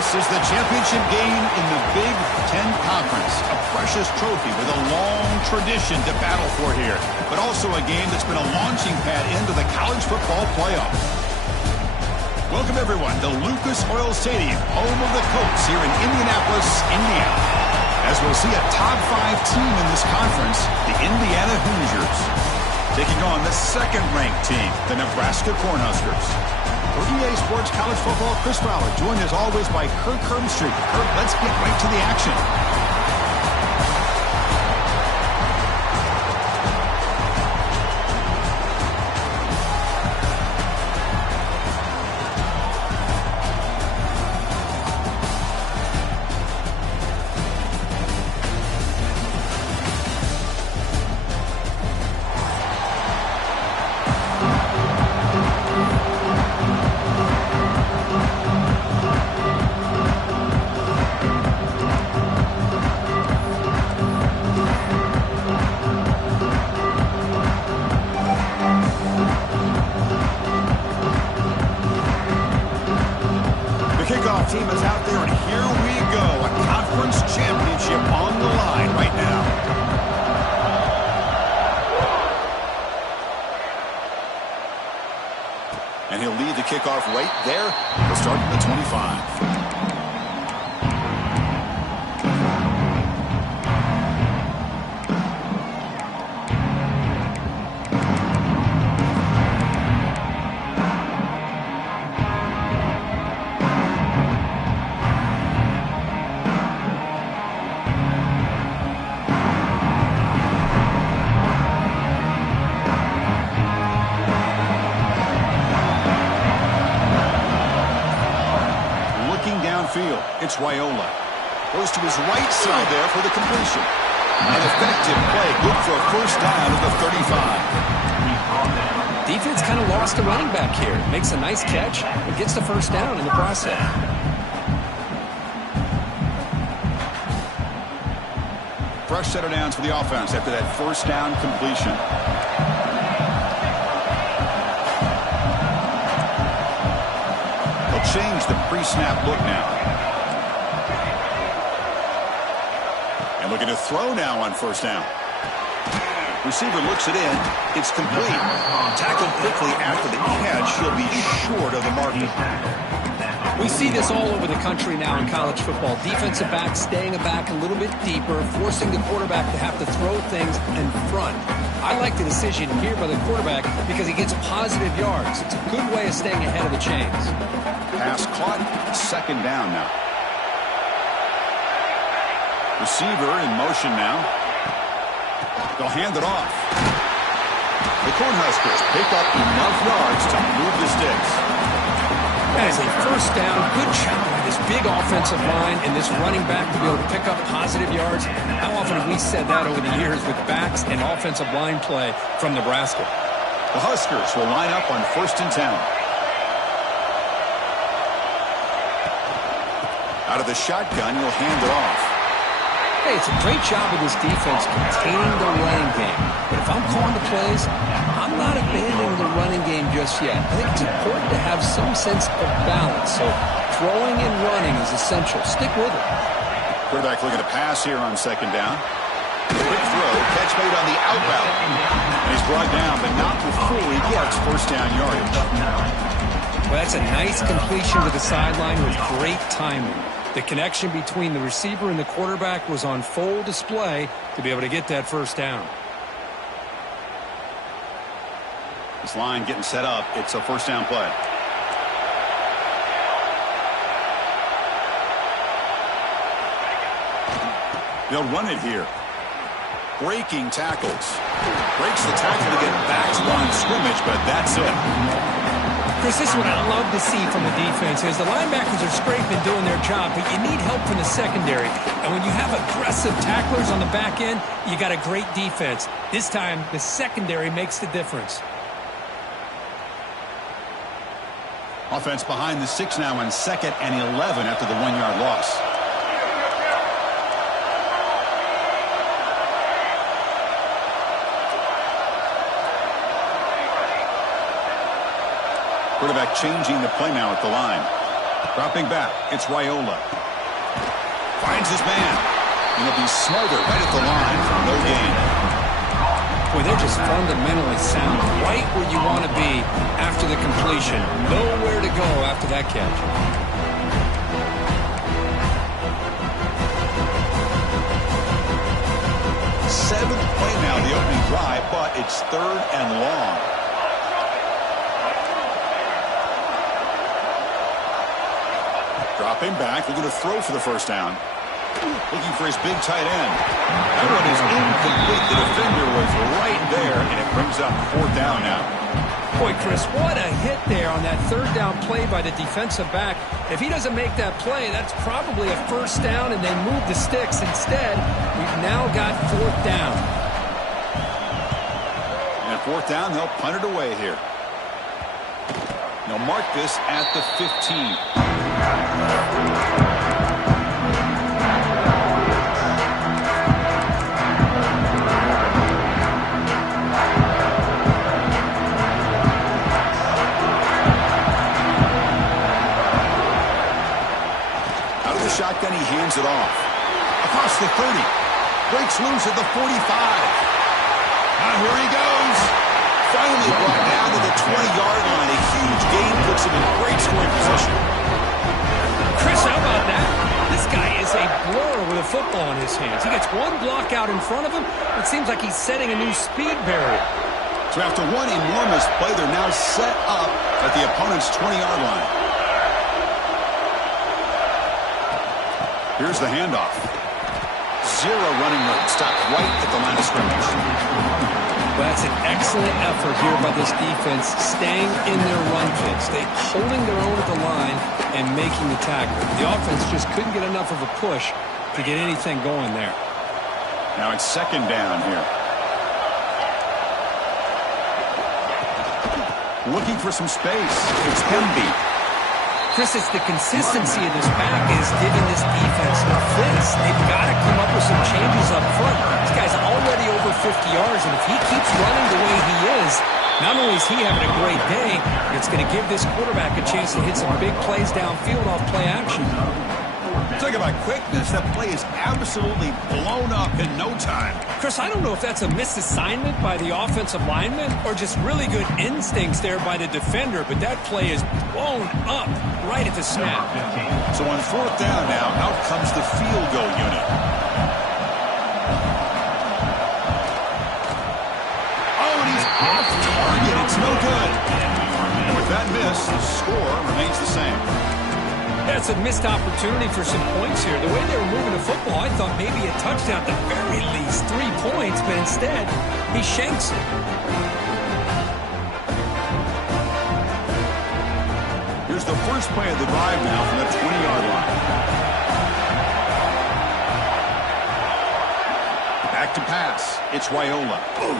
This is the championship game in the Big Ten Conference. A precious trophy with a long tradition to battle for here. But also a game that's been a launching pad into the college football playoff. Welcome, everyone, to Lucas Oil Stadium, home of the Colts here in Indianapolis, Indiana. As we'll see a top 5 team in this conference, the Indiana Hoosiers, taking on the second-ranked team, the Nebraska Cornhuskers. For EA Sports College Football, Chris Fowler, joined as always by Kirk Herbstreit. Kirk, let's get right to the action. Kickoff team is out there, and here we go. A conference championship on the line right now. And he'll lead the kickoff right there. He'll start at the 25. Field. It's Raiola. Goes to his right side there for the completion. An effective play. Good for a first down at the 35. Defense kind of lost a running back here. Makes a nice catch, but gets the first down in the process. Fresh set of downs for the offense after that first down completion. They'll change the pre-snap look now. And looking to throw now on first down. Receiver looks it in. It's complete. Tackled quickly after the catch. He'll be short of the marker. We see this all over the country now in college football. Defensive backs staying back a little bit deeper, forcing the quarterback to have to throw things in front. I like the decision here by the quarterback because he gets positive yards. It's a good way of staying ahead of the chains. Pass caught. Second down now. Receiver in motion now. They'll hand it off. The Cornhuskers pick up enough yards to move the sticks. That is a first down. Good job by this big offensive line and this running back to be able to pick up positive yards. How often have we said that over the years with backs and offensive line play from Nebraska? The Huskers will line up on 1st and 10. Out of the shotgun, he'll hand it off. Hey, it's a great job of this defense containing the running game. But if I'm calling the plays, I'm not abandoning the running game just yet. I think it's important to have some sense of balance. So throwing and running is essential. Stick with it. Quarterback looking to pass here on second down. Quick throw, catch made on the out route. And he's brought down, but not before he gets first down yardage. Well, that's a nice completion to the sideline with great timing. The connection between the receiver and the quarterback was on full display to be able to get that first down. This line getting set up. It's a first down play. They'll run it here. Breaking tackles. Breaks the tackle to get back to line scrimmage, but that's it. Chris, this is what I love to see from the defense is the linebackers are scraping doing their job, but you need help from the secondary. And when you have aggressive tacklers on the back end, you got a great defense. This time, the secondary makes the difference. Offense behind the 6 now on 2nd and 11 after the 1-yard loss. Quarterback changing the play now at the line. Dropping back, it's Raiola. Finds his man. And he'll be smothered right at the line for no gain. Boy, they're just fundamentally sound, right where you want to be after the completion. Nowhere to go after that catch. Seventh play now, the opening drive, but it's 3rd and long. Dropping back, looking to throw for the first down. Looking for his big tight end. That one is incomplete. The defender was right there, and it brings up 4th down now. Boy, Chris, what a hit there on that 3rd down play by the defensive back. If he doesn't make that play, that's probably a 1st down, and they move the sticks. Instead, we've now got 4th down. And 4th down, they'll punt it away here. They'll mark this at the 15. Shotgun, he hands it off. Across the 30. Breaks loose at the 45. Now here he goes. Finally brought down to the 20-yard line. A huge gain puts him in great scoring position. Chris, how about that? This guy is a blur with a football in his hands. He gets one block out in front of him. It seems like he's setting a new speed barrier. So after one enormous play, they're now set up at the opponent's 20-yard line. Here's the handoff. 0 running room. Stopped right at the line of scrimmage. Well, that's an excellent effort here by this defense, staying in their run fits. They're holding their own at the line and making the tackle. The offense just couldn't get enough of a push to get anything going there. Now it's 2nd down here. Looking for some space. It's Hemby. Chris, it's the consistency of this back is giving this defense the fits. They've got to come up with some changes up front. This guy's already over 50 yards, and if he keeps running the way he is, not only is he having a great day, it's going to give this quarterback a chance to hit some big plays downfield off play action. Talk about quickness. That play is absolutely blown up in no time. Chris, I don't know if that's a misassignment by the offensive lineman or just really good instincts there by the defender, but that play is blown up right at the snap. So on 4th down now, out comes the field goal unit. Oh, and he's off target. It's no good. And with that miss, the score remains the same. That's a missed opportunity for some points here. The way they were moving the football, I thought maybe a touchdown at the very least, 3 points, but instead, he shanks it. Here's the first play of the drive now from the 20-yard line. Back to pass. It's Raiola. Boom.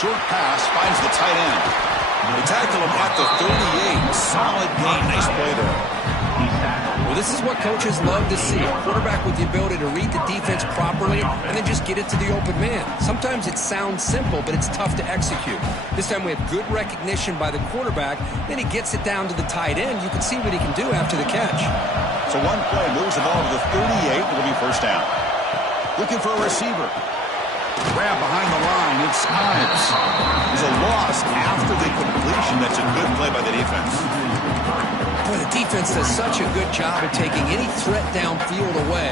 Short pass finds the tight end. They tackle him at the 38. Solid gain. Nice play there. Well, this is what coaches love to see. A quarterback with the ability to read the defense properly and then just get it to the open man. Sometimes it sounds simple, but it's tough to execute. This time we have good recognition by the quarterback. Then he gets it down to the tight end. You can see what he can do after the catch. So one play moves the ball to the 38. It'll be 1st down. Looking for a receiver. Grab behind the line. It's Ives. There's a loss after the completion. That's a good play by the defense. Boy, the defense does such a good job of taking any threat downfield away.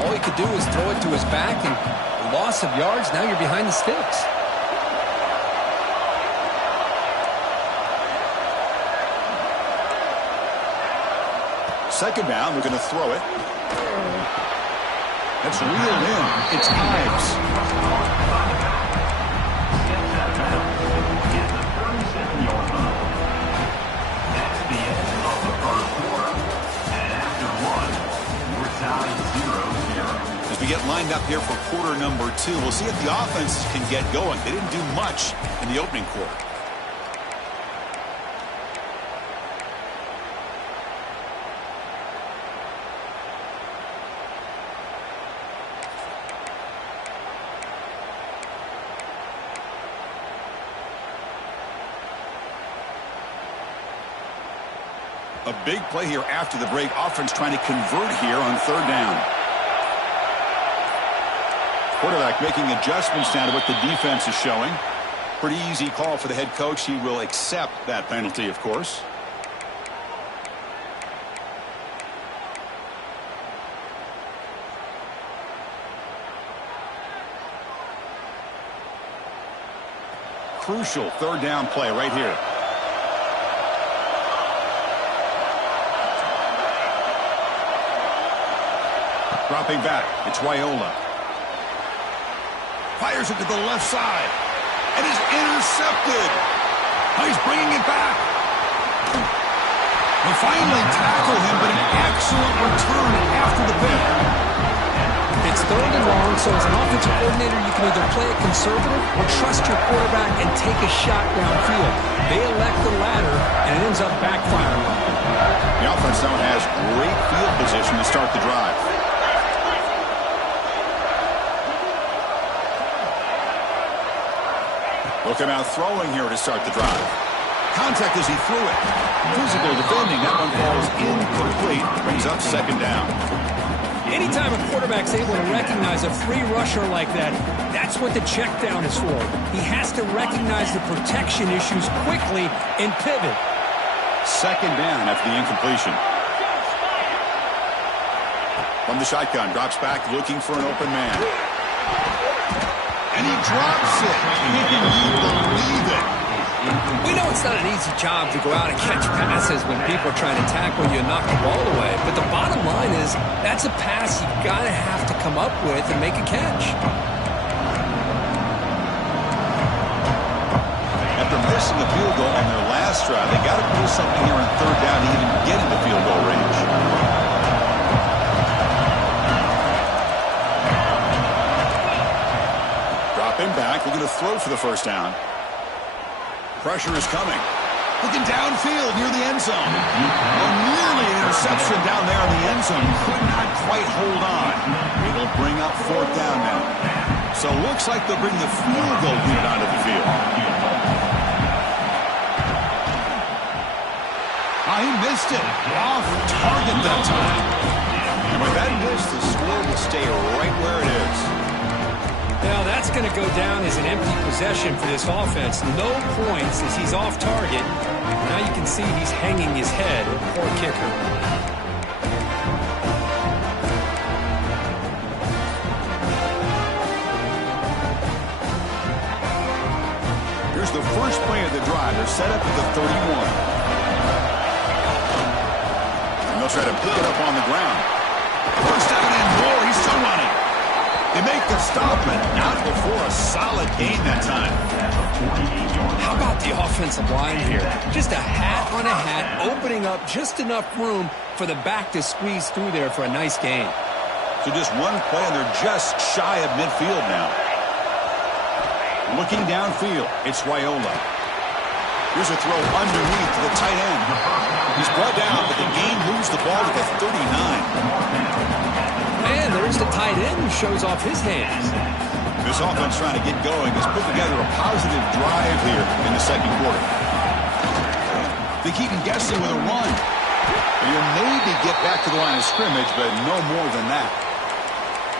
All he could do is throw it to his back, and loss of yards, now you're behind the sticks. Second down, we're going to throw it. That's reeled in. It's Ives. As we get lined up here for quarter number 2, we'll see if the offense can get going. They didn't do much in the opening quarter. A big play here after the break. Offense trying to convert here on third down. Quarterback making adjustments now to what the defense is showing. Pretty easy call for the head coach. He will accept that penalty, of course. Crucial third down play right here. Dropping back, it's Wyola. Fires it to the left side. And is intercepted. He's bringing it back. They finally tackle him, but an excellent return after the pick. It's third and long, so as an offensive coordinator, you can either play it conservative or trust your quarterback and take a shot downfield. They elect the latter, and it ends up backfiring on them. The offense now has great field position to start the drive. Looking out throwing here to start the drive. Contact as he threw it. Physical defending. That one falls incomplete. Brings up second down. Anytime a quarterback's able to recognize a free rusher like that, that's what the check down is for. He has to recognize the protection issues quickly and pivot. Second down after the incompletion. From the shotgun, drops back looking for an open man. And he drops it. Can you believe it? We know it's not an easy job to go out and catch passes when people are trying to tackle you and knock the ball away. But the bottom line is that's a pass you've got to have to come up with and make a catch. After missing the field goal on their last drive, they got to pull something here on third down to even get into field goal range. Dropping back, looking to throw for the first down. Pressure is coming. Looking downfield near the end zone. Oh, nearly an interception down there in the end zone. Could not quite hold on. It'll bring up fourth down now. So looks like they'll bring the field goal unit onto the field. He missed it. Off target that time. And with that miss, the score will stay right where it is. Now that's going to go down as an empty possession for this offense. No points as he's off target. Now you can see he's hanging his head. Poor kicker. Here's the first play of the drive. They're set up at the 31. And they'll try to pick it up on the ground. First down and more. He's still running. They make the stop, but not before a solid gain that time. How about the offensive line here? Just a hat on a hat, opening up just enough room for the back to squeeze through there for a nice gain. So just one play, and they're just shy of midfield now. Looking downfield, it's Wyola. Here's a throw underneath to the tight end. He's brought down, but the game moves the ball to the 39. And there's the tight end who shows off his hands. This offense trying to get going has put together a positive drive here in the second quarter. They keep him guessing with a run. And he'll maybe get back to the line of scrimmage, but no more than that.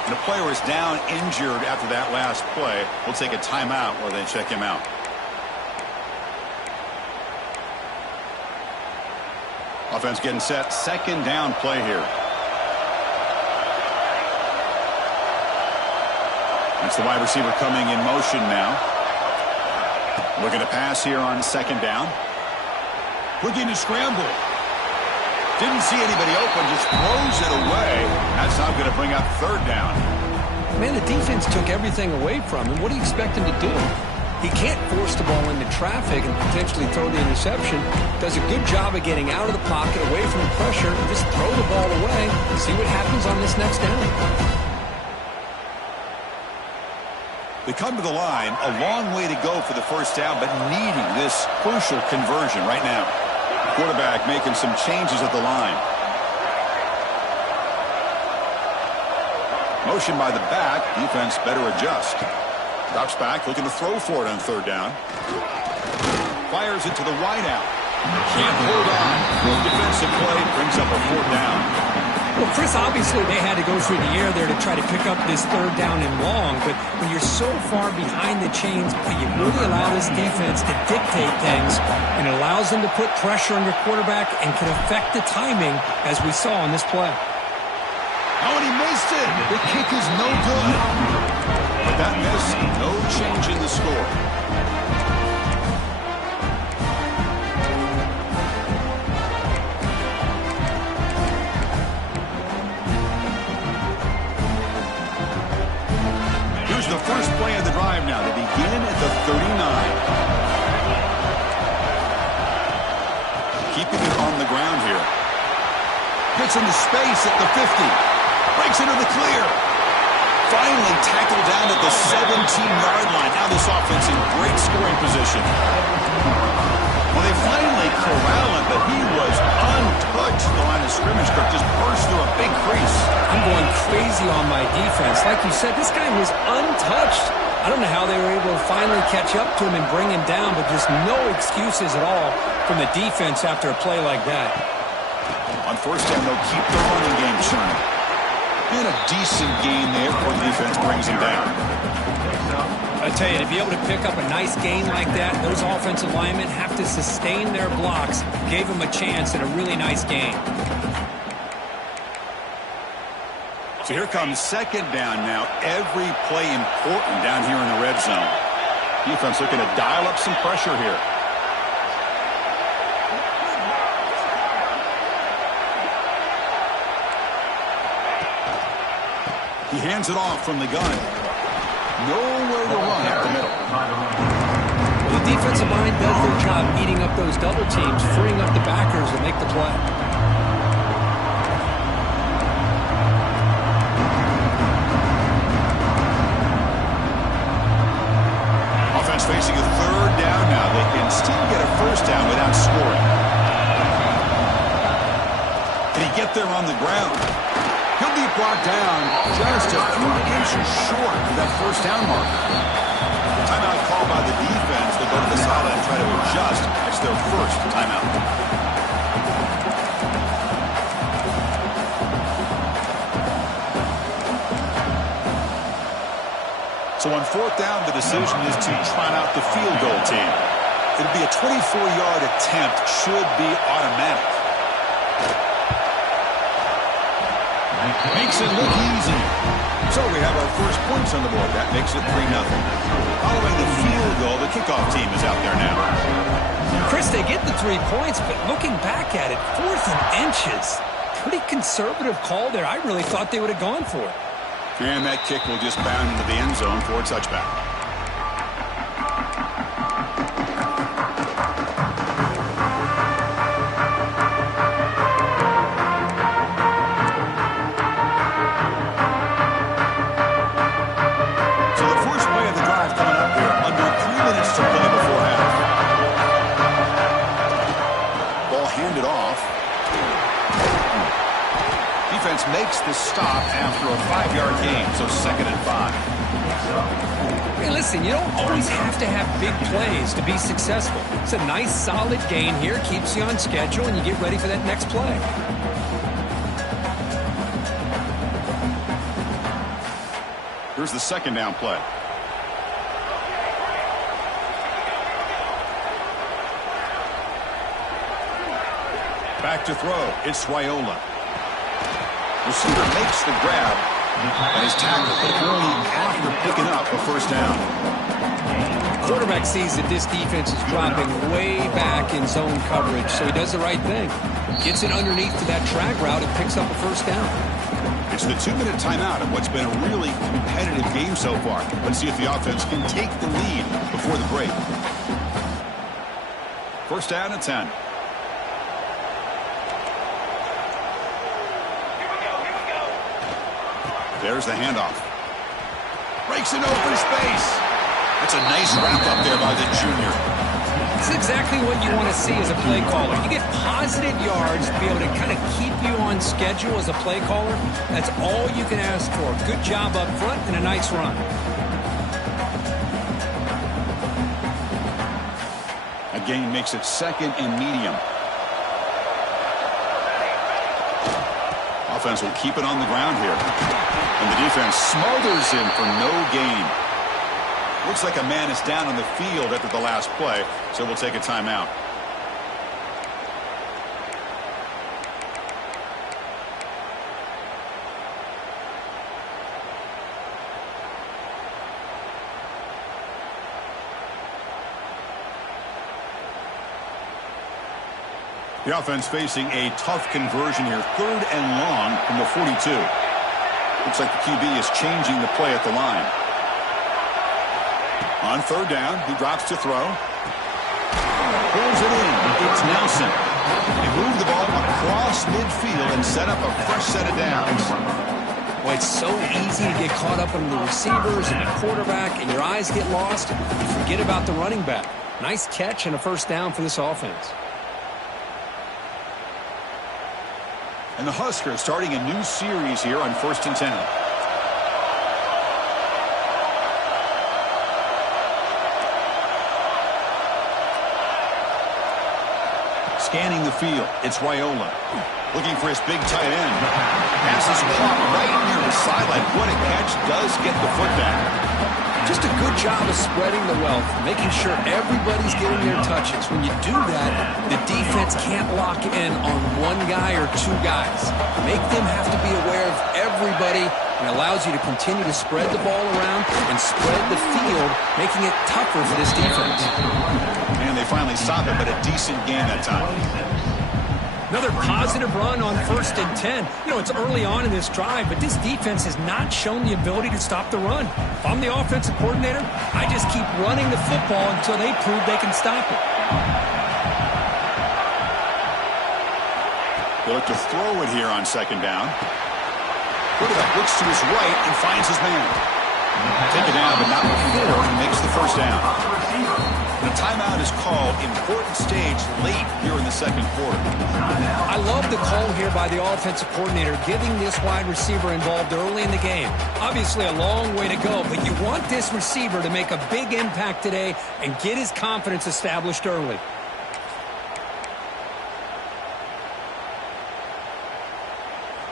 And the player is down injured after that last play. We'll take a timeout while they check him out. Offense getting set. Second down play here. It's the wide receiver coming in motion now. Looking to pass here on second down. Looking to scramble. Didn't see anybody open, just throws it away. That's not going to bring up third down. Man, the defense took everything away from him. What do you expect him to do? He can't force the ball into traffic and potentially throw the interception. Does a good job of getting out of the pocket, away from the pressure, and just throw the ball away. See what happens on this next down. They come to the line, a long way to go for the first down, but needing this crucial conversion right now. Quarterback making some changes at the line. Motion by the back. Defense better adjust. Drops back, looking to throw for it on third down. Fires it to the wideout. Can't hold on. Defensive play brings up a 4th down. Well, Chris, obviously they had to go through the air there to try to pick up this 3rd down and long, but when you're so far behind the chains, you really allow this defense to dictate things, and it allows them to put pressure on your quarterback and can affect the timing, as we saw on this play. Oh, and he missed it. The kick is no good. With that miss, no change in the score. Here's the first play of the drive now. They begin at the 39. Keeping it on the ground here. Gets into space at the 50. Breaks into the clear. Finally tackled down at the 17-yard line. Now this offense in great scoring position. Well, they finally corral him, but he was untouched. The line of scrimmage script just burst through a big crease. I'm going crazy on my defense. Like you said, this guy was untouched. I don't know how they were able to finally catch up to him and bring him down, but just no excuses at all from the defense after a play like that. On 1st down, they'll keep the running game churning. And a decent gain there before the defense brings him down. I tell you, to be able to pick up a nice gain like that, those offensive linemen have to sustain their blocks. Gave them a chance and a really nice gain. So here comes 2nd down now. Every play important down here in the red zone. Defense looking to dial up some pressure here. He hands it off from the gun. Nowhere to run up the middle. Well, the defensive line does their job eating up those double teams, freeing up the backers to make the play. Offense facing a 3rd down now. They can still get a 1st down without scoring. Can he get there on the ground? He'll be brought down just a few inches short of that 1st down mark. Timeout called by the defense. They'll go to the sideline and try to adjust. It's their 1st timeout. So on 4th down, the decision is to try out the field goal team. It'll be a 24-yard attempt. Should be automatic. Makes it look easy. So we have our first points on the board. That makes it 3-0. Following the field goal, the kickoff team is out there now. Chris, they get the 3 points, but looking back at it, 4th and inches. Pretty conservative call there. I really thought they would have gone for it. And that kick will just bound into the end zone for a touchback. Makes the stop after a 5-yard gain, so 2nd and 5. Hey, listen, you don't always have to have big plays to be successful. It's a nice, solid gain here, keeps you on schedule, and you get ready for that next play. Here's the 2nd down play. Back to throw. It's Raiola. Receiver makes the grab and is tackled, but only after picking up a 1st down. Quarterback sees that this defense is dropping way back in zone coverage, so he does the right thing. Gets it underneath to that drag route and picks up a 1st down. It's the 2-minute timeout of what's been a really competitive game so far. Let's see if the offense can take the lead before the break. 1st down and 10. There's the handoff. Breaks in open space. That's a nice wrap up there by the junior. This is exactly what you want to see as a play caller. You get positive yards to be able to kind of keep you on schedule as a play caller. That's all you can ask for. Good job up front and a nice run. A gain makes it 2nd and medium. Offense will keep it on the ground here. And the defense smothers him for no gain. Looks like a man is down on the field after the last play, so we'll take a timeout. The offense facing a tough conversion here. 3rd and long from the 42. Looks like the QB is changing the play at the line. On 3rd down, he drops to throw. Pulls it in. It's Nelson. They move the ball across midfield and set up a fresh set of downs. Well, it's so easy to get caught up in the receivers and the quarterback, and your eyes get lost. You forget about the running back. Nice catch and a 1st down for this offense. And the Huskers starting a new series here on 1st and 10. Scanning the field, it's Raiola. Looking for his big tight end. Pass is caught right near the sideline. What a catch, does get the foot back. Just a good job of spreading the wealth, making sure everybody's getting their touches. When you do that, the defense can't lock in on one guy or 2 guys. Make them have to be aware of everybody, and allows you to continue to spread the ball around and spread the field, making it tougher for this defense. And they finally stop it, but a decent game that time. Another positive run on 1st and 10. You know, it's early on in this drive, but this defense has not shown the ability to stop the run. If I'm the offensive coordinator, I just keep running the football until they prove they can stop it. They look to throw it here on 2nd down. Quarterback looks to his right and finds his man. Take it down, but not before he makes the 1st down. The timeout is called. Important stage late here in the 2nd quarter. I love the call here by the offensive coordinator, getting this wide receiver involved early in the game. Obviously a long way to go, but you want this receiver to make a big impact today and get his confidence established early.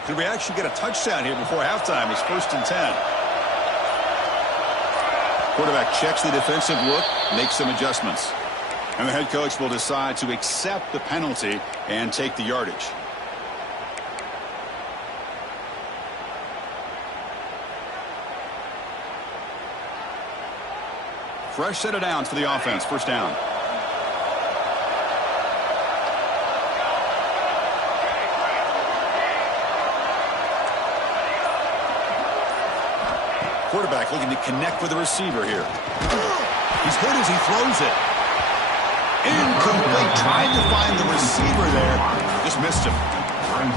Could we actually get a touchdown here before halftime? It's 1st and 10. Quarterback checks the defensive look, makes some adjustments. And the head coach will decide to accept the penalty and take the yardage. Fresh set of downs for the offense. 1st down. Quarterback looking to connect with the receiver here. He's hit as he throws it. Incomplete. Trying to find the receiver there. Just missed him.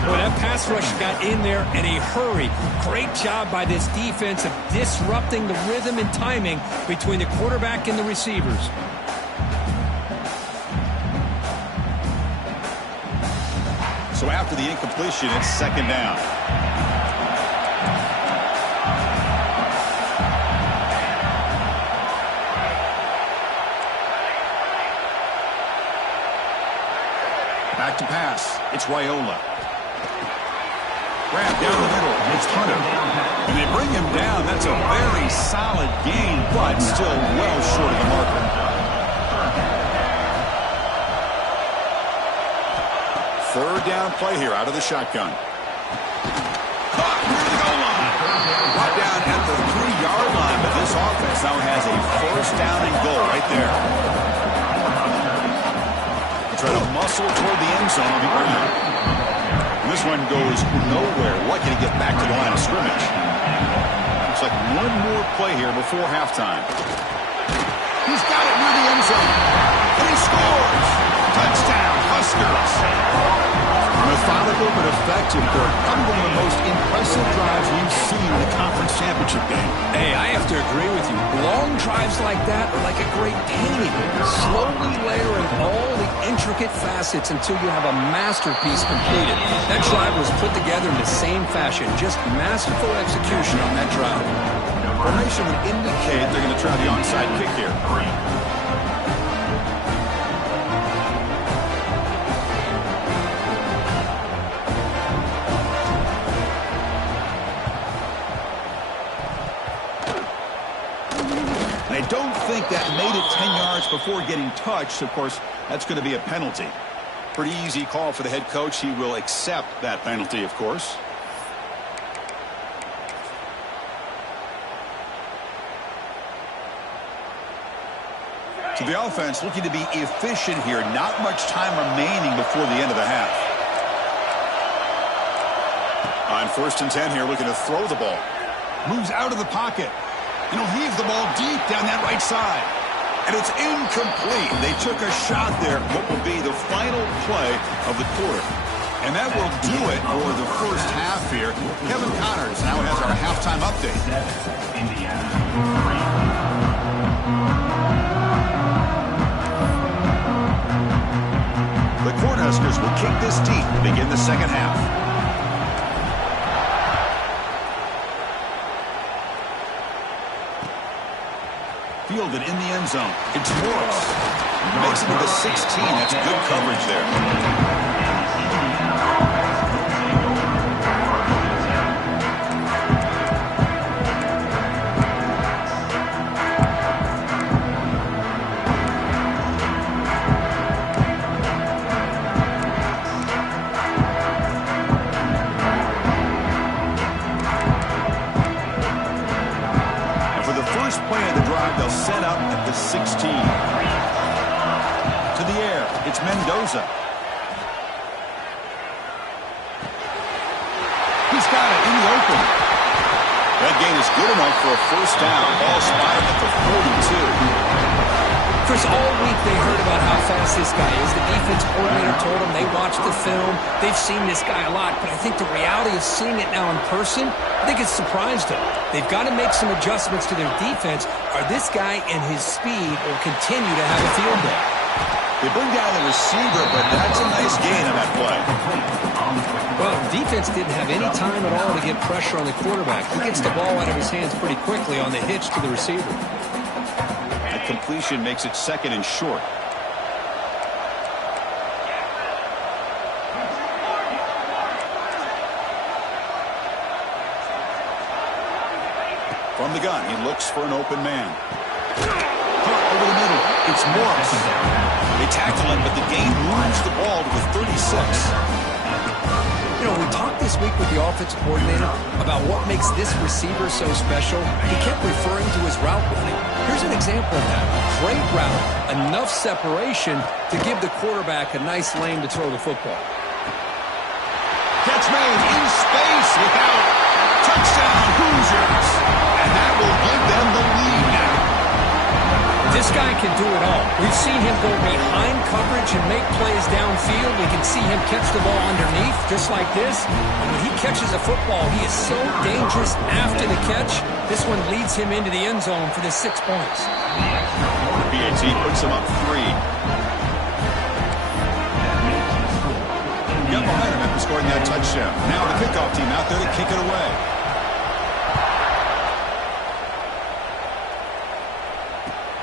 Well, that pass rush got in there in a hurry. Great job by this defense of disrupting the rhythm and timing between the quarterback and the receivers. So after the incompletion, it's 2nd down. Back to pass. It's Raiola. Grab down the middle. It's Hunter. And they bring him down. That's a very solid gain, but still well short of the marker. 3rd down play here out of the shotgun. Caught near the goal line. Brought down at the 3-yard line, but this offense now has a 1st down and goal right there. Try to muscle toward the end zone on the ground. And this one goes nowhere. Lucky to get back to the line of scrimmage. Looks like one more play here before halftime. He's got it near the end zone. And he scores. Touchdown, Huskers. Methodical but effective, Bert. Probably one of the most impressive drives we've seen in the conference championship game. Hey, I have to agree with you. Long drives like that are like a great painting. Slowly layering all the intricate facets until you have a masterpiece completed. That drive was put together in the same fashion. Just masterful execution on that drive. Formation would indicate they're going to try the onside kick here. chance before getting touched. Of course, that's going to be a penalty. Pretty easy call for the head coach. He will accept that penalty, of course. So the offense looking to be efficient here. Not much time remaining before the end of the half. On 1st and 10 here, looking to throw the ball. Moves out of the pocket. And he'll heave the ball deep down that right side. And it's incomplete. They took a shot there. What will be the final play of the quarter. And that will do it for the first half here. Kevin Connors now has our halftime update. The Cornhuskers will kick this deep to begin the second half. Fielded in the end zone. It's Morris. Makes it to the 16. That's good coverage there. Set up at the 16. To the air. It's Mendoza. He's got it in the open. That gain is good enough for a first down. Ball spotted at the 42. Chris, all week they heard about how fast this guy is. The defense coordinator told them they watched the film. They've seen this guy a lot, but I think the reality of seeing it now in person, I think it's surprised them. They've got to make some adjustments to their defense, or this guy and his speed will continue to have a field day. They bring down the receiver, but that's a nice gain on that play. Well, the defense didn't have any time at all to get pressure on the quarterback. He gets the ball out of his hands pretty quickly on the hitch to the receiver. That completion makes it 2nd and short. From the gun, he looks for an open man. Over the middle, it's Morris. They tackle him, but the gain moves the ball to the 36. We talked this week with the offensive coordinator about what makes this receiver so special. He kept referring to his route running. Here's an example of that. Great route, enough separation to give the quarterback a nice lane to throw the football. Catch made in space without touchdown Hoosiers. And that will give them the lead now. This guy can do it all. We've seen him go behind coverage and make plays downfield. We can see him catch the ball underneath, just like this. And when he catches a football, he is so dangerous after the catch. This one leads him into the end zone for the 6 points. The PAT puts him up 3. Got momentum after scoring that touchdown. Now the kickoff team out there to kick it away.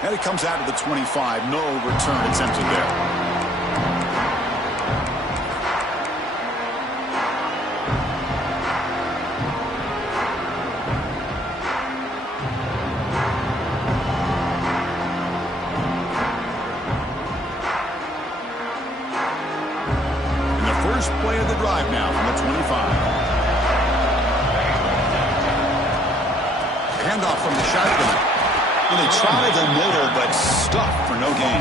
And it comes out to the 25. No return attempted there. And the first play of the drive now from the 25. Handoff from the shotgun. They tried the middle, but stuck for no gain.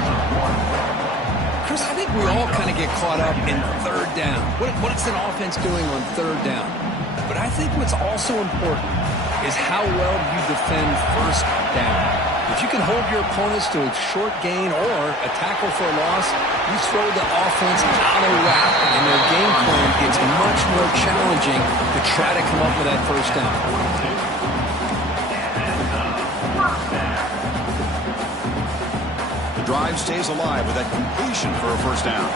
Chris, I think we all kind of get caught up in 3rd down. What's an offense doing on 3rd down? But I think what's also important is how well you defend 1st down. If you can hold your opponents to a short gain or a tackle for a loss, you throw the offense out of whack, and their game plan gets much more challenging to try to come up with that 1st down. Drive stays alive with that completion for a 1st down.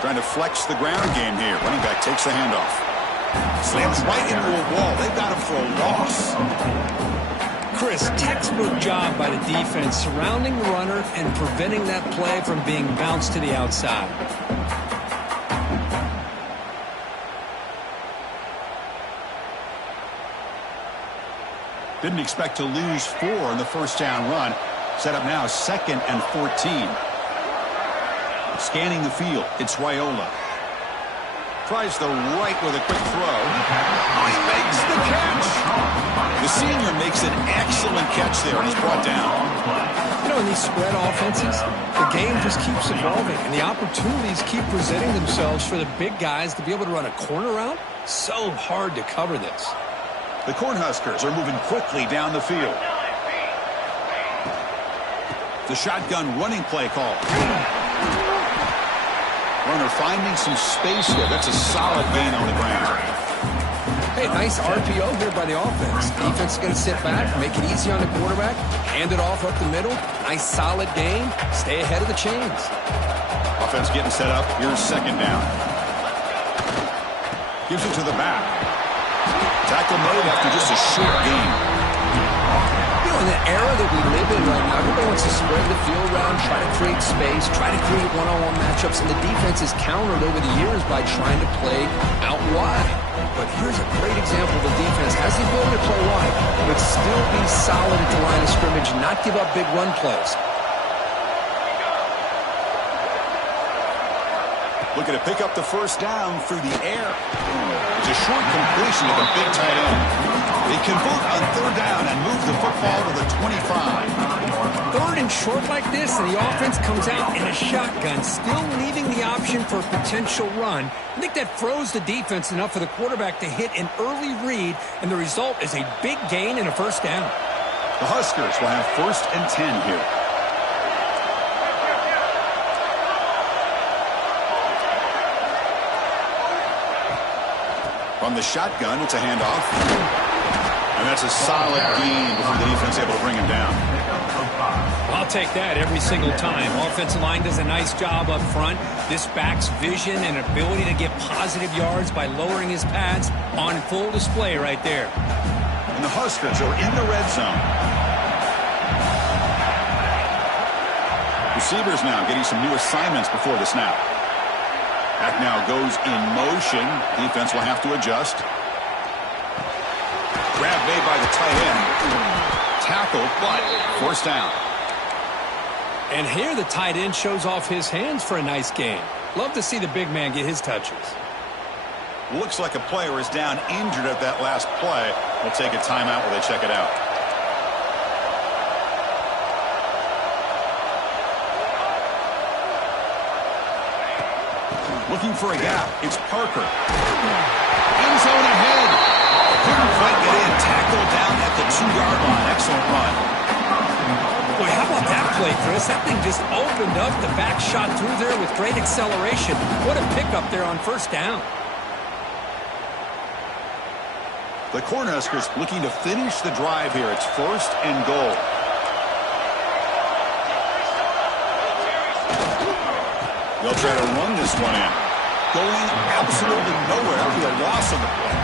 Trying to flex the ground game here. Running back takes the handoff. Slams right into a wall. They've got him for a loss. Chris, textbook job by the defense surrounding the runner and preventing that play from being bounced to the outside. Didn't expect to lose 4 in the first down run. Set up now 2nd and 14. Scanning the field, it's Raiola. Tries the right with a quick throw. Oh, he makes the catch. The senior makes an excellent catch there and is brought down. You know, in these spread offenses, the game just keeps evolving, and the opportunities keep presenting themselves for the big guys to be able to run a corner route. So hard to cover this. The Cornhuskers are moving quickly down the field. The shotgun running play call. Runner finding some space here. That's a solid gain on the ground. Hey, nice RPO here by the offense. Defense is going to sit back, make it easy on the quarterback, hand it off up the middle. Nice solid gain. Stay ahead of the chains. Offense getting set up. Here's 2nd down. Gives it to the back. Tackle made after just a short gain. In the era that we live in right now, everybody wants to spread the field around, try to create space, try to create one-on-one matchups, and the defense is countered over the years by trying to play out wide. But here's a great example of the defense has the ability to play wide, but still be solid at the line of scrimmage, not give up big run plays. Looking to pick up the first down through the air. It's a short completion to the big tight end. They convert on 3rd down and move the football to the 25. 3rd and short like this, and the offense comes out in a shotgun, still leaving the option for a potential run. I think that froze the defense enough for the quarterback to hit an early read, and the result is a big gain and a first down. The Huskers will have 1st and 10 here. From the shotgun, it's a handoff. And that's a solid gain before the defense able to bring him down. I'll take that every single time. Offensive line does a nice job up front. This back's vision and ability to get positive yards by lowering his pads on full display right there. And the Huskers are in the red zone. Receivers now getting some new assignments before the snap. Back now goes in motion. Defense will have to adjust. Grab made by the tight end. Tackle, but first down. And here the tight end shows off his hands for a nice gain. Love to see the big man get his touches. Looks like a player is down injured at that last play. We'll take a timeout while they check it out. Looking for a gap. It's Parker. End zone ahead. Couldn't quite get in. Tackled down at the 2-yard line. Excellent run. Boy, how about that play, Chris? That thing just opened up. The back shot through there with great acceleration. What a pickup there on first down. The Cornhuskers looking to finish the drive here. It's 1st and goal. They'll try to run this one in. Going absolutely nowhere after a loss on the play.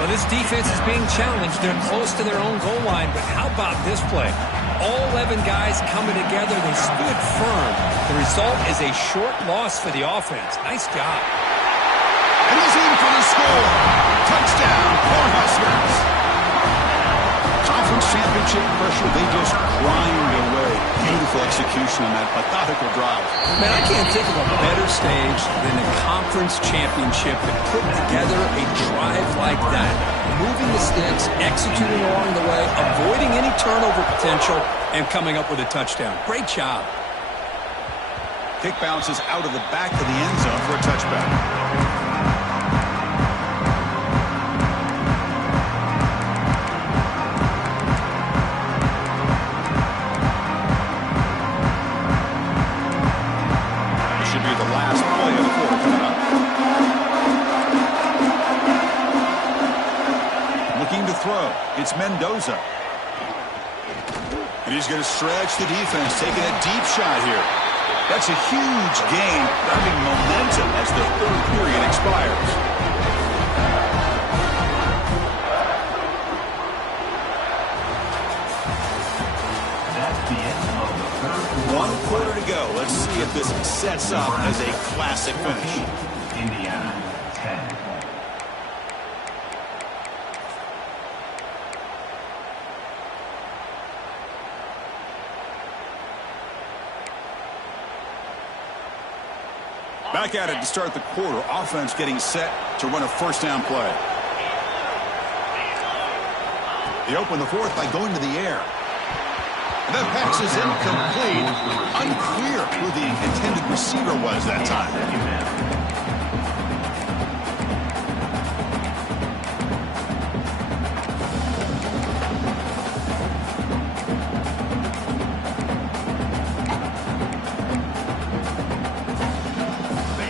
Well, this defense is being challenged. They're close to their own goal line, but how about this play? All 11 guys coming together. They stood firm. The result is a short loss for the offense. Nice job. And he's in for the score. Touchdown, Cornhuskers. Conference championship pressure, they just grind away. Beautiful execution on that methodical drive. Man, I can't think of a better stage than the conference championship to put together a drive like that. Moving the sticks, executing along the way, avoiding any turnover potential, and coming up with a touchdown. Great job. Kick bounces out of the back of the end zone for a touchback. It's Mendoza. And he's going to stretch the defense, taking a deep shot here. That's a huge gain, grabbing momentum as the 3rd period expires. That's the end of the 3rd quarter. 1 quarter to go. Let's see if this sets up as a classic finish. Indiana, 10. Back at it to start the quarter. Offense getting set to run a first down play. They open the fourth by going to the air. And that pass is incomplete. Unclear who the intended receiver was that time.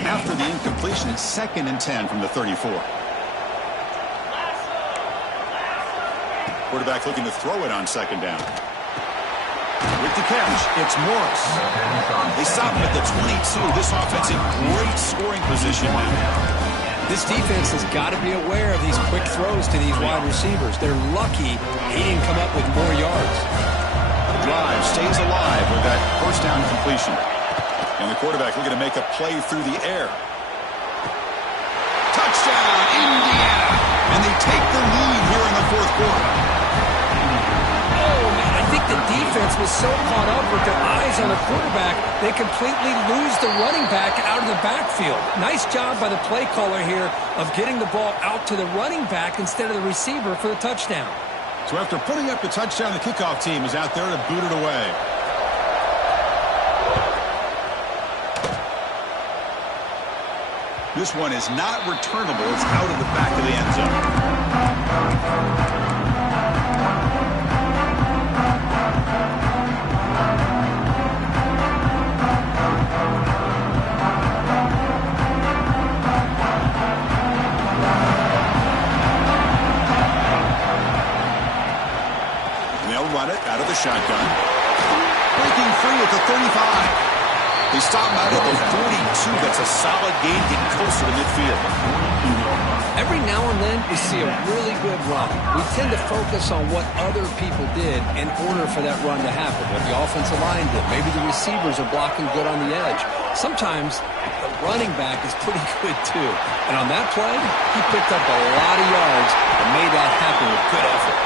After the incompletion, it's 2nd and 10 from the 34. Quarterback looking to throw it on 2nd down. With the catch, it's Morris. They stop him at the 22. This offense in great scoring position now. This defense has got to be aware of these quick throws to these wide receivers. They're lucky he didn't come up with more yards. The drive stays alive with that first down completion. And the quarterback looking to make a play through the air. Touchdown, Indiana! And they take the lead here in the fourth quarter. Oh, man, I think the defense was so caught up with their eyes on the quarterback, they completely lose the running back out of the backfield. Nice job by the play caller here of getting the ball out to the running back instead of the receiver for the touchdown. So after putting up the touchdown, the kickoff team is out there to boot it away. This one is not returnable. It's out of the back of the end zone. Run it out of the shotgun. Breaking free at the 35. They stop him out at the 42. That's a solid gain, getting closer to midfield. Every now and then we see a really good run. We tend to focus on what other people did in order for that run to happen. What the offensive line did. Maybe the receivers are blocking good on the edge. Sometimes the running back is pretty good too. And on that play, he picked up a lot of yards and made that happen with good effort.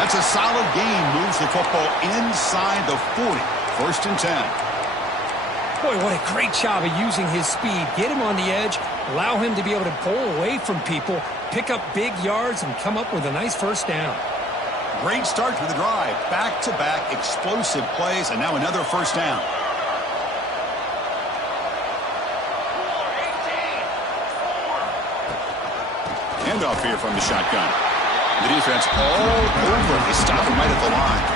That's a solid gain. Moves the football inside the 40. 1st and 10. Boy, what a great job of using his speed. Get him on the edge, allow him to be able to pull away from people, pick up big yards, and come up with a nice first down. Great start to the drive. Back-to-back explosive plays, and now another first down. Handoff here from the shotgun. The defense all over. They stop him right at the line.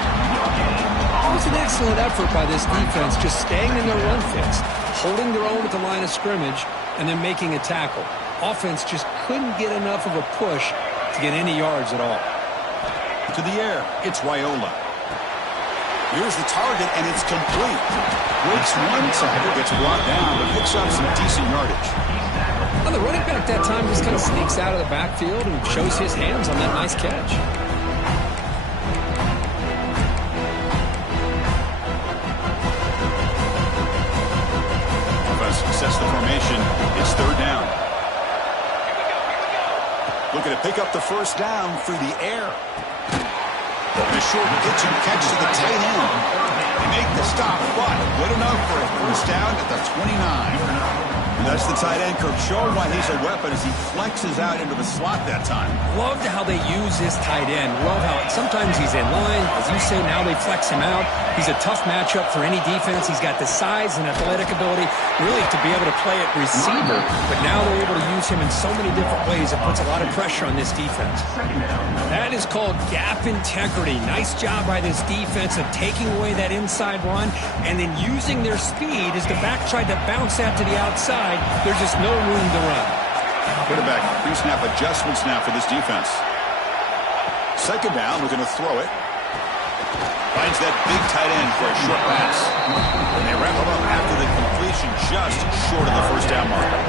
It was an excellent effort by this defense, just staying in their run fits, holding their own at the line of scrimmage, and then making a tackle. Offense just couldn't get enough of a push to get any yards at all. To the air, it's Raiola. Here's the target, and it's complete. Breaks one tackle, gets brought down, but picks up some decent yardage. Well, the running back that time just kind of sneaks out of the backfield and shows his hands on that nice catch. Sets the formation. It's 3rd down. Looking to pick up the first down through the air. And a short pitch and catch to the tight end. They make the stop, but good enough for a first down at the 29. And that's the tight end, Kirk, showing why he's a weapon as he flexes out into the slot that time. Loved how they use this tight end. Love how sometimes he's in line. As you say, now they flex him out. He's a tough matchup for any defense. He's got the size and athletic ability really to be able to play at receiver. But now they're able to use him in so many different ways. It puts a lot of pressure on this defense. That is called gap integrity. Nice job by this defense of taking away that inside run and then using their speed as the back tried to bounce out to the outside. There's just no room to run. Quarterback pre-snap adjustments now for this defense. 2nd down, looking to throw it. Finds that big tight end for a short pass. And they wrap him up after the completion, just short of the first down marker.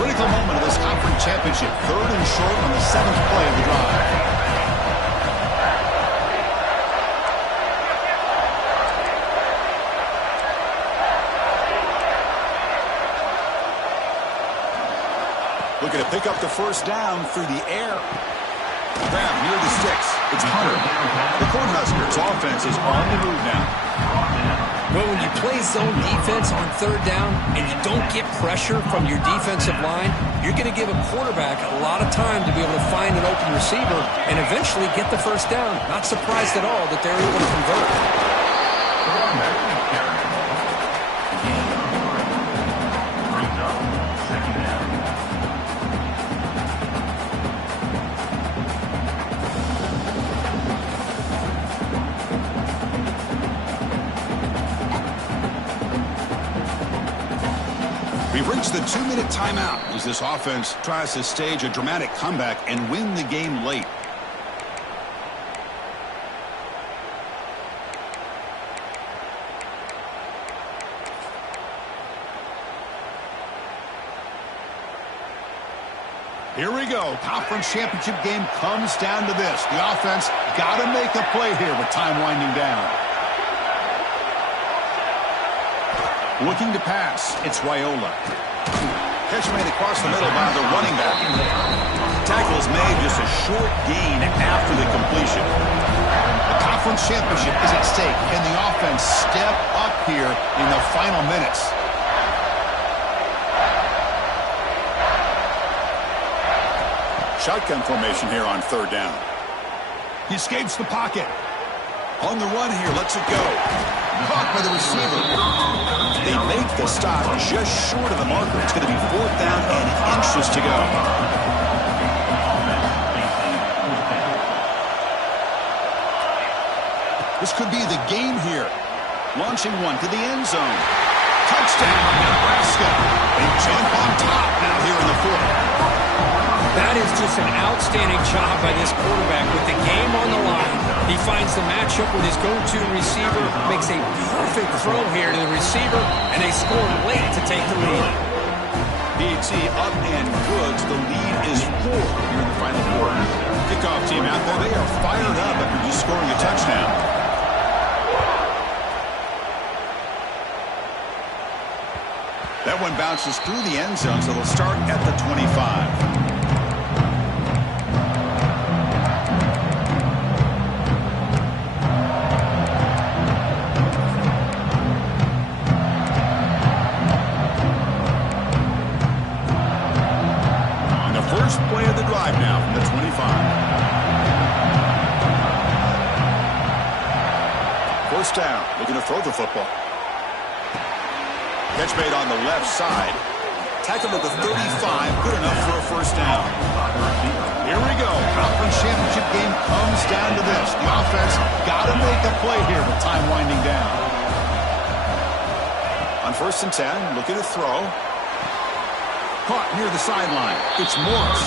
Critical moment of this conference championship. 3rd and short on the 7th play of the drive. Looking to pick up the first down through the air. Grab near the sticks. It's Hunter. The Cornhuskers offense is on the move now. Well, when you play zone defense on third down and you don't get pressure from your defensive line, you're going to give a quarterback a lot of time to be able to find an open receiver and eventually get the first down. Not surprised at all that they're able to convert. We've reached the 2-minute timeout as this offense tries to stage a dramatic comeback and win the game late. Here we go. Conference championship game comes down to this. The offense got to make a play here with time winding down. Looking to pass. It's Raiola. Catch made across the middle by the running back. Tackle is made just a short gain after the completion. The conference championship is at stake. Can the offense step up here in the final minutes? Shotgun formation here on third down. He escapes the pocket. On the run here, lets it go. Caught by the receiver. They make the stop just short of the marker. It's going to be fourth down and inches to go. This could be the game here. Launching one to the end zone. Touchdown, Nebraska. They jump on top now here in the fourth. That is just an outstanding job by this quarterback with the game on the line. He finds the matchup with his go-to receiver, makes a perfect throw here to the receiver, and they score late to take the lead. BT up and good. The lead is 4 here in the final quarter. Kickoff team out there. They are fired up after just scoring a touchdown. That one bounces through the end zone, so they'll start at the 25. First play of the drive now from the 25. First down, looking to throw the football. Catch made on the left side. Tackled at the 35, good enough for a first down. Here we go. Conference championship game comes down to this. The offense got to make a play here with time winding down. On 1st and 10, looking to throw. Caught near the sideline. It's Morris.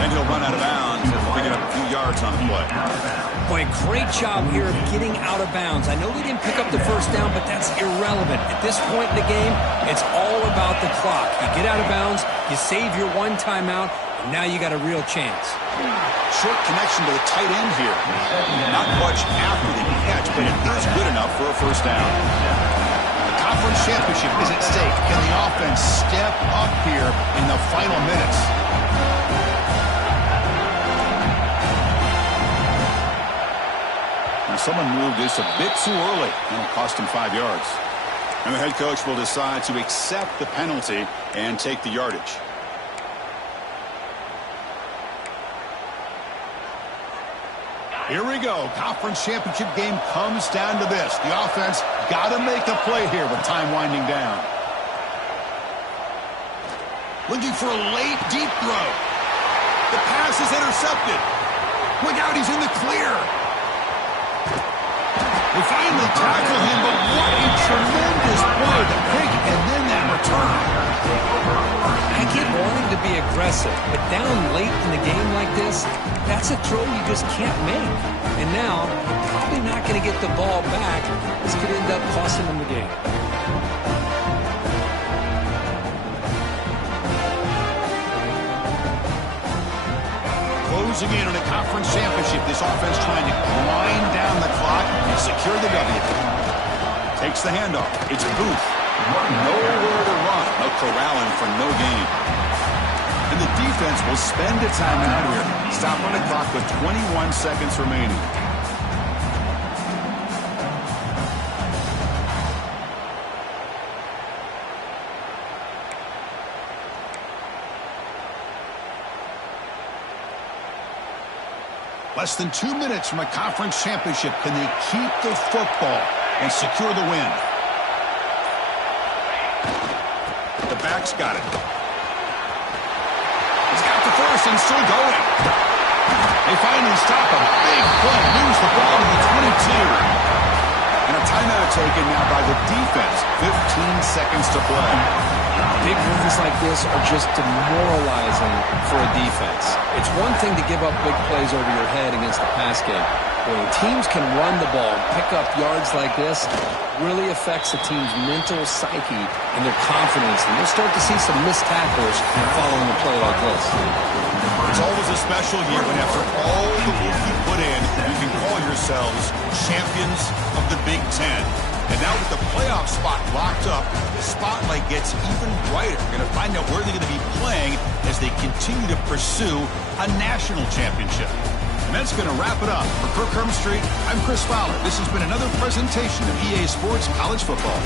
And he'll run out of bounds after picking up a few yards on the play. Boy, great job here of getting out of bounds. I know they didn't pick up the first down, but that's irrelevant. At this point in the game, it's all about the clock. You get out of bounds, you save your one timeout, and now you got a real chance. Short connection to the tight end here. Not much after the catch, but it is good enough for a first down. Conference championship is at stake. Can the offense step up here in the final minutes? Now someone moved this a bit too early. It'll cost him 5 yards. And the head coach will decide to accept the penalty and take the yardage. Here we go. Conference championship game comes down to this. The offense got to make a play here with time winding down. Looking for a late, deep throw. The pass is intercepted. Look out, he's in the clear. They finally tackle him, but what a tremendous play to pick and then that return. I get wanting to be aggressive, but down late in the game like this, that's a throw you just can't make. And now, you're probably not going to get the ball back. This could end up costing them the game. Closing in on a conference championship, this offense trying to grind down the clock and secure the W. Takes the handoff. It's Booth. Nowhere to run. No corralling for no gain. And the defense will spend a timeout here. Stop on the clock with 21 seconds remaining. Less than 2 minutes from a conference championship. Can they keep the football and secure the win? The back's got it. He's got the first and still going. They finally stop him. Big play. Moves the ball to the 22. And a timeout taken now by the defense. 15 seconds to play. Big runs like this are just demoralizing for a defense. It's one thing to give up big plays over your head against the pass game. When teams can run the ball and pick up yards like this, it really affects the team's mental psyche and their confidence. And you'll start to see some missed tackles following a play like this. It's always a special year when after all the work you put in, you can call yourselves champions of the Big Ten. And now with the playoff spot locked up, the spotlight gets even brighter. We're going to find out where they're going to be playing as they continue to pursue a national championship. And that's going to wrap it up. For Kirk Hermstreet, I'm Chris Fowler. This has been another presentation of EA Sports College Football.